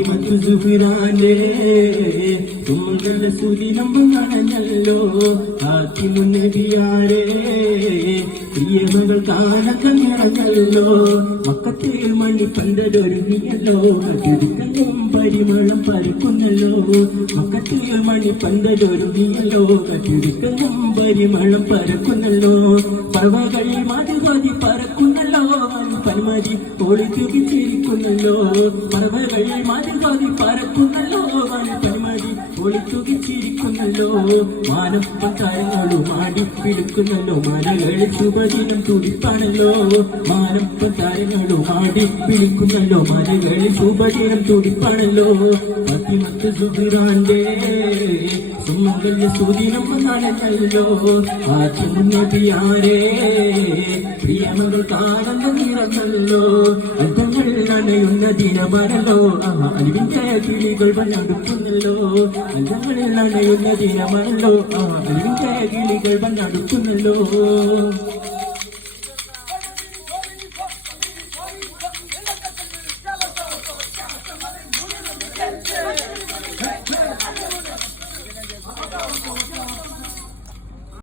സുഹൃാന്റെ തുമ്മകളുടെ സുദിനം കാണഞ്ഞല്ലോ നബിയാരെ പ്രിയമകൾ കാലൊക്കെ നിറഞ്ഞല്ലോ മക്കത്തിൽ മണി പണ്ടൊരുങ്ങിയല്ലോ കട്ടിടിക്കലും പരിമളം പരക്കുന്നല്ലോ മക്കത്തിൽ മണി പണ്ടൊരുങ്ങിയല്ലോ കട്ടിടിക്കലും പരിമളം പരക്കുന്നല്ലോ പറവകൾ മാതിരി പറക്കുന്നല്ലോ പരമാതി ഓളി തൂക്കിച്ചിരിക്കുന്നല്ലോ പറവകൾ മാതിരി പറക്കുന്നല്ലോ പരമാതി ഓളി തൂക്കിച്ചിരിക്കുന്നല്ലോ മാനപ്പം താരങ്ങളും ആടിപ്പിടിക്കുന്നല്ലോ മലകളിൽ ശുഭദിനം തുടിപ്പാണല്ലോ മാനപ്പം താരങ്ങളും ആടിപ്പിടിക്കുന്നല്ലോ മലകളിൽ ശുഭദിനം തുടിപ്പാണല്ലോ പത്തിമത്ത് സുഹൃാന്റെ സുമംഗല്യ സുദിനം നടന്നല്ലോ ആ നബിയാരെ പ്രിയമകൾ കാണുന്ന നിറമല്ലോ അർത്ഥങ്ങൾ നനയുന്ന ദിനമരല്ലോ ആ അലിവിന്റെ കിളികൾ വന്നടുക്കുന്നല്ലോ അർത്ഥങ്ങളിൽ നനയുന്ന ദിനമരല്ലോ ആ അലിവിന്റെ കിളികൾ വന്നടുക്കുന്നല്ലോ